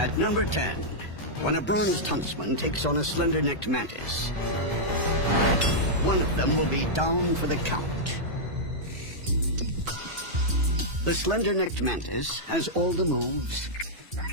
At number 10, when a bronzed huntsman takes on a slender-necked mantis, one of them will be down for the count. The slender-necked mantis has all the moves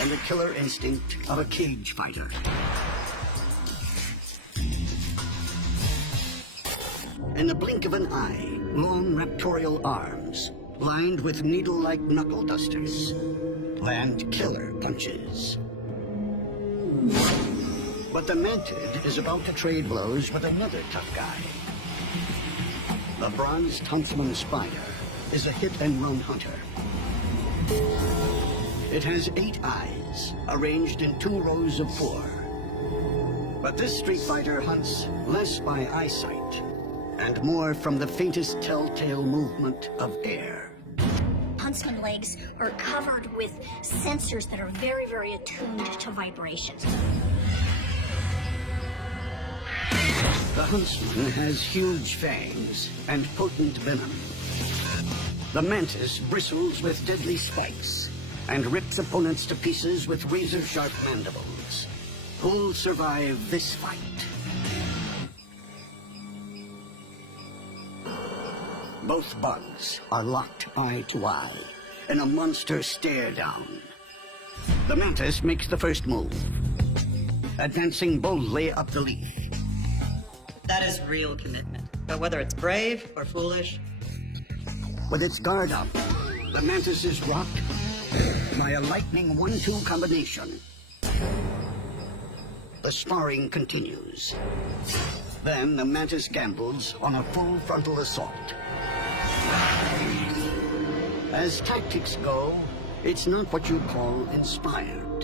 and the killer instinct of a cage fighter. In the blink of an eye, long raptorial arms, lined with needle-like knuckle dusters, land killer punches. But the mantid is about to trade blows with another tough guy. The bronzed huntsman spider is a hit-and-run hunter. It has 8 eyes, arranged in 2 rows of 4. But this street fighter hunts less by eyesight and more from the faintest telltale movement of air. Huntsman legs are covered with sensors that are very, very attuned to vibrations. The huntsman has huge fangs and potent venom. The mantis bristles with deadly spikes and rips opponents to pieces with razor-sharp mandibles. Who'll survive this fight? Both bugs are locked eye to eye in a monster stare-down. The mantis makes the first move, advancing boldly up the leaf. That is real commitment. But whether it's brave or foolish... With its guard up, the mantis is rocked by a lightning 1-2 combination. The sparring continues. Then the mantis gambles on a full frontal assault. As tactics go, it's not what you'd call inspired.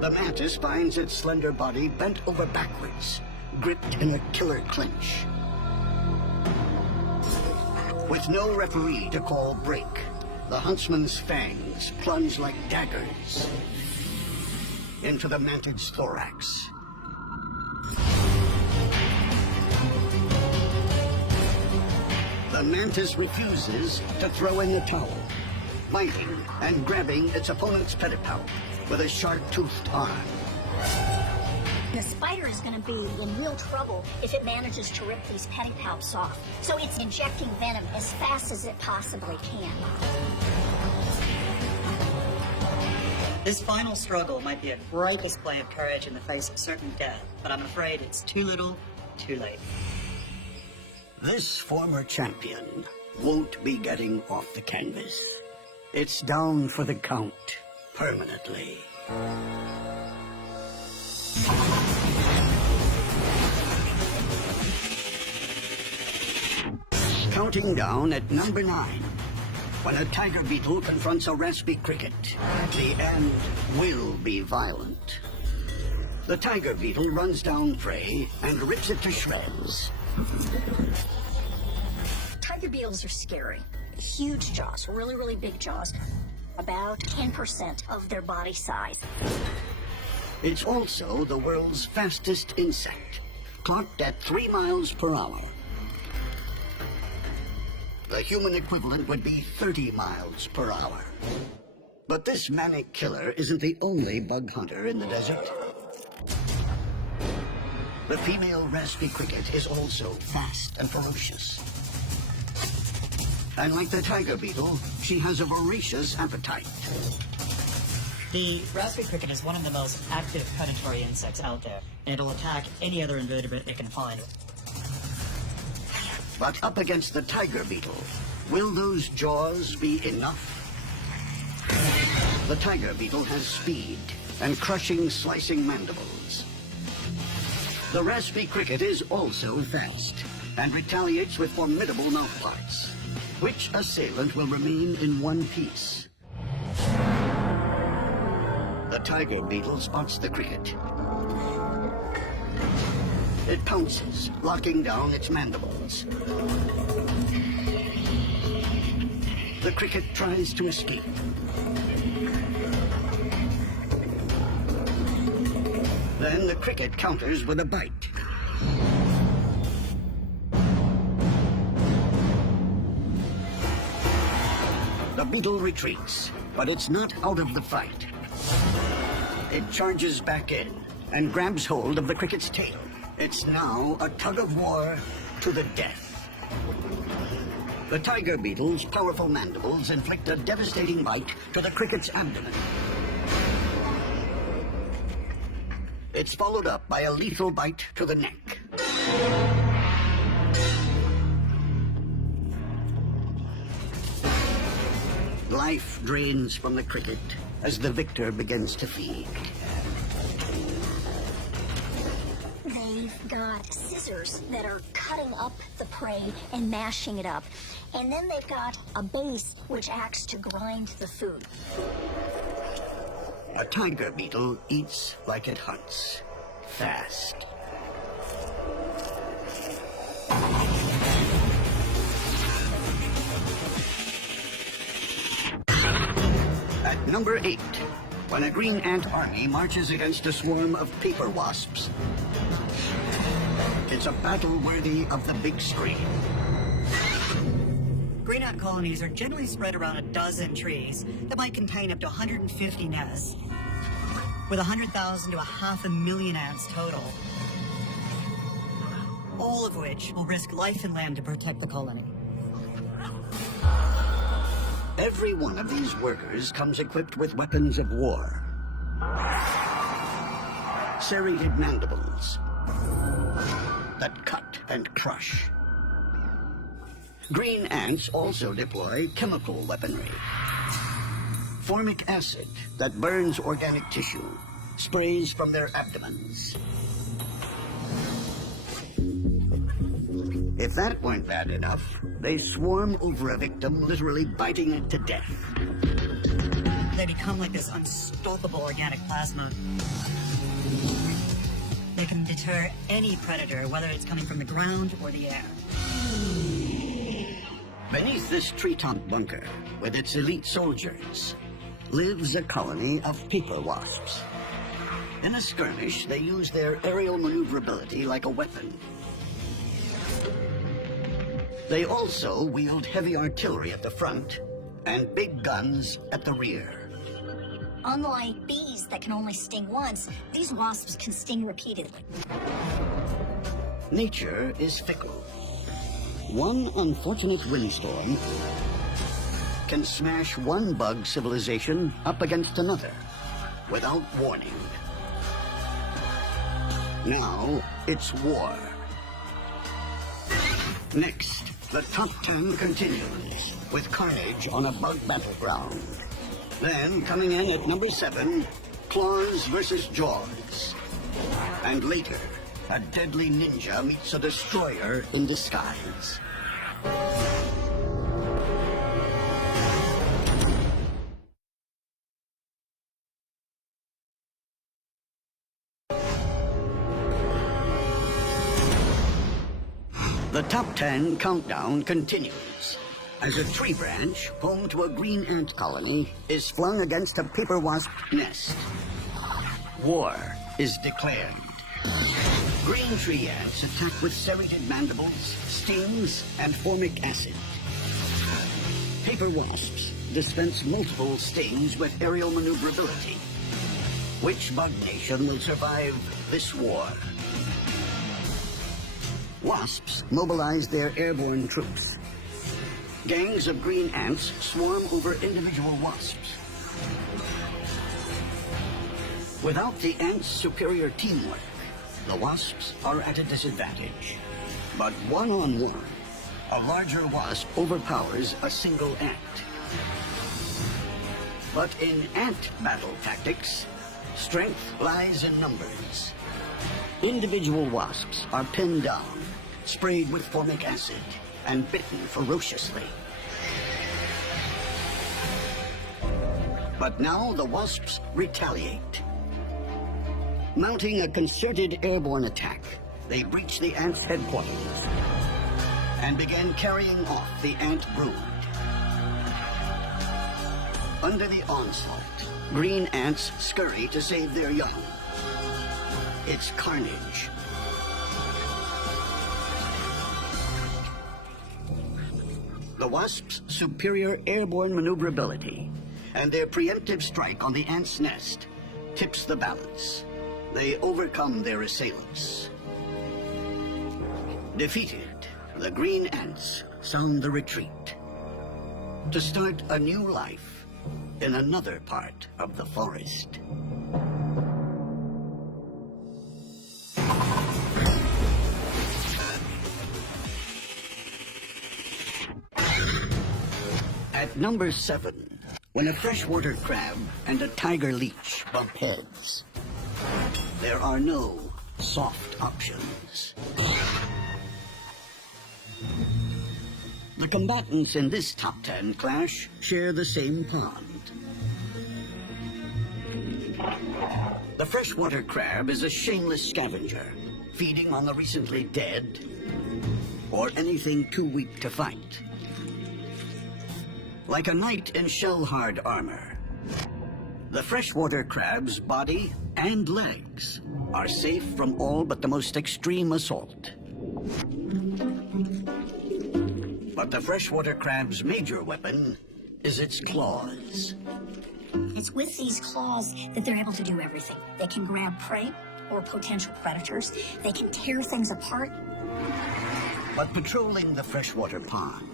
The mantis finds its slender body bent over backwards, gripped in a killer clinch. With no referee to call break, the huntsman's fangs plunge like daggers into the mantid's thorax. The mantis refuses to throw in the towel, biting and grabbing its opponent's pedipalp with a sharp-toothed arm. The spider is going to be in real trouble if it manages to rip these pedipalps off. So it's injecting venom as fast as it possibly can. This final struggle might be a great display of courage in the face of certain death, but I'm afraid it's too little, too late. This former champion won't be getting off the canvas. It's down for the count, permanently. Counting down at number 9. When a tiger beetle confronts a raspy cricket, the end will be violent. The tiger beetle runs down prey and rips it to shreds. Tiger beetles are scary. Huge jaws, really, really big jaws. About 10% of their body size. It's also the world's fastest insect, clocked at 3 miles per hour. The human equivalent would be 30 miles per hour. But this manic killer isn't the only bug hunter in the desert. The female raspy cricket is also fast and ferocious. And like the tiger beetle, she has a voracious appetite. The raspy cricket is one of the most active predatory insects out there, and it'll attack any other invertebrate it can find. But up against the tiger beetle, will those jaws be enough? The tiger beetle has speed and crushing, slicing mandibles. The raspy cricket is also fast and retaliates with formidable mouthparts. Which assailant will remain in one piece? The tiger beetle spots the cricket. It pounces, locking down its mandibles. The cricket tries to escape. Then the cricket counters with a bite. The beetle retreats, but it's not out of the fight. It charges back in and grabs hold of the cricket's tail. It's now a tug of war to the death. The tiger beetle's powerful mandibles inflict a devastating bite to the cricket's abdomen. It's followed up by a lethal bite to the neck. Life drains from the cricket as the victor begins to feed. They've got scissors that are cutting up the prey and mashing it up. And then they've got a base which acts to grind the food. A tiger beetle eats like it hunts, fast. At number 8, when a green ant army marches against a swarm of paper wasps, it's a battle worthy of the big screen. Green ant colonies are generally spread around a dozen trees that might contain up to 150 nests, with 100,000 to 500,000 ants total, all of which will risk life and limb to protect the colony. Every one of these workers comes equipped with weapons of war. Serrated mandibles that cut and crush. Green ants also deploy chemical weaponry. Formic acid that burns organic tissue sprays from their abdomens. If that weren't bad enough, they swarm over a victim, literally biting it to death. They become like this unstoppable organic plasma. They can deter any predator, whether it's coming from the ground or the air. Beneath this treetop bunker, with its elite soldiers, lives a colony of paper wasps. In a skirmish, they use their aerial maneuverability like a weapon. They also wield heavy artillery at the front and big guns at the rear. Unlike bees that can only sting once, these wasps can sting repeatedly. Nature is fickle. One unfortunate windstorm can smash one bug civilization up against another without warning. Now it's war. Next, the top 10 continues with carnage on a bug battleground. Then, coming in at number 7, Claws versus Jaws. And later, a deadly ninja meets a destroyer in disguise. The top 10 countdown continues as a tree branch, home to a green ant colony, is flung against a paper wasp nest. War is declared. Green tree ants attack with serrated mandibles, stings, and formic acid. Paper wasps dispense multiple stings with aerial maneuverability. Which bug nation will survive this war? Wasps mobilize their airborne troops. Gangs of green ants swarm over individual wasps. Without the ants' superior teamwork, the wasps are at a disadvantage. But one-on-one, a larger wasp overpowers a single ant. But in ant battle tactics, strength lies in numbers. Individual wasps are pinned down, sprayed with formic acid, and bitten ferociously. But now the wasps retaliate. Mounting a concerted airborne attack, they breach the ants' headquarters and begin carrying off the ant brood. Under the onslaught, green ants scurry to save their young. It's carnage. The wasps' superior airborne maneuverability and their preemptive strike on the ant's nest tips the balance. They overcome their assailants. Defeated, the green ants sound the retreat to start a new life in another part of the forest. At number 7, when a freshwater crab and a tiger leech bump heads, there are no soft options. The combatants in this top 10 clash share the same pond. The freshwater crab is a shameless scavenger, feeding on the recently dead or anything too weak to fight. Like a knight in shell-hard armor, the freshwater crab's body and legs are safe from all but the most extreme assault. But the freshwater crab's major weapon is its claws. It's with these claws that they're able to do everything. They can grab prey or potential predators. They can tear things apart. But patrolling the freshwater pond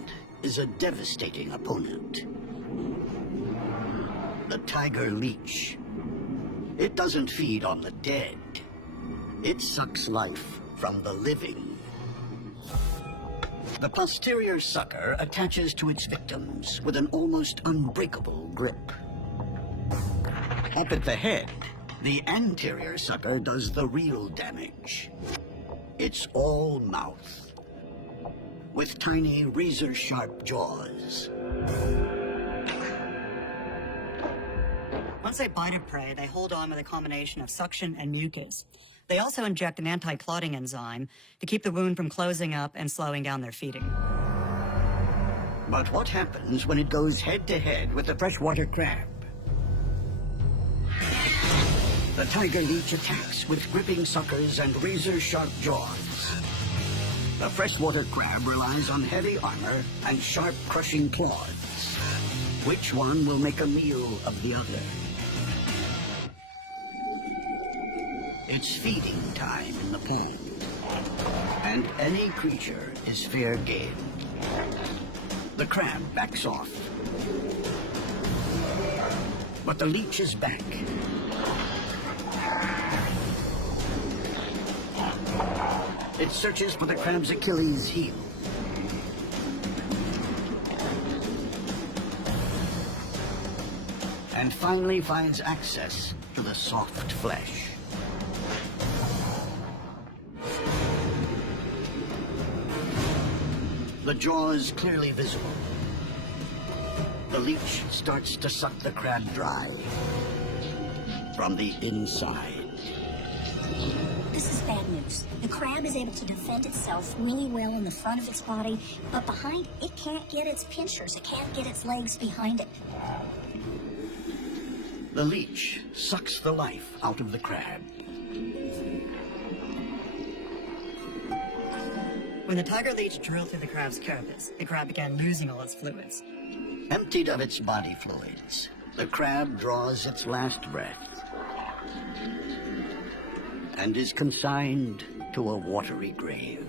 is a devastating opponent. The tiger leech. It doesn't feed on the dead. It sucks life from the living. The posterior sucker attaches to its victims with an almost unbreakable grip. Up at the head, the anterior sucker does the real damage. It's all mouth, with tiny razor-sharp jaws. Once they bite a prey, they hold on with a combination of suction and mucus. They also inject an anti-clotting enzyme to keep the wound from closing up and slowing down their feeding. But what happens when it goes head-to-head with the freshwater crab? The tiger leech attacks with gripping suckers and razor-sharp jaws. The freshwater crab relies on heavy armor and sharp, crushing claws. Which one will make a meal of the other? It's feeding time in the pond, and any creature is fair game. The crab backs off, but the leech is back. It searches for the crab's Achilles heel. And finally finds access to the soft flesh. The jaws clearly visible. The leech starts to suck the crab dry from the inside. This is bad news. The crab is able to defend itself really well in the front of its body, but behind, it can't get its pinchers. It can't get its legs behind it. The leech sucks the life out of the crab. When the tiger leech drilled through the crab's carapace, the crab began losing all its fluids. Emptied of its body fluids, the crab draws its last breath and is consigned to a watery grave.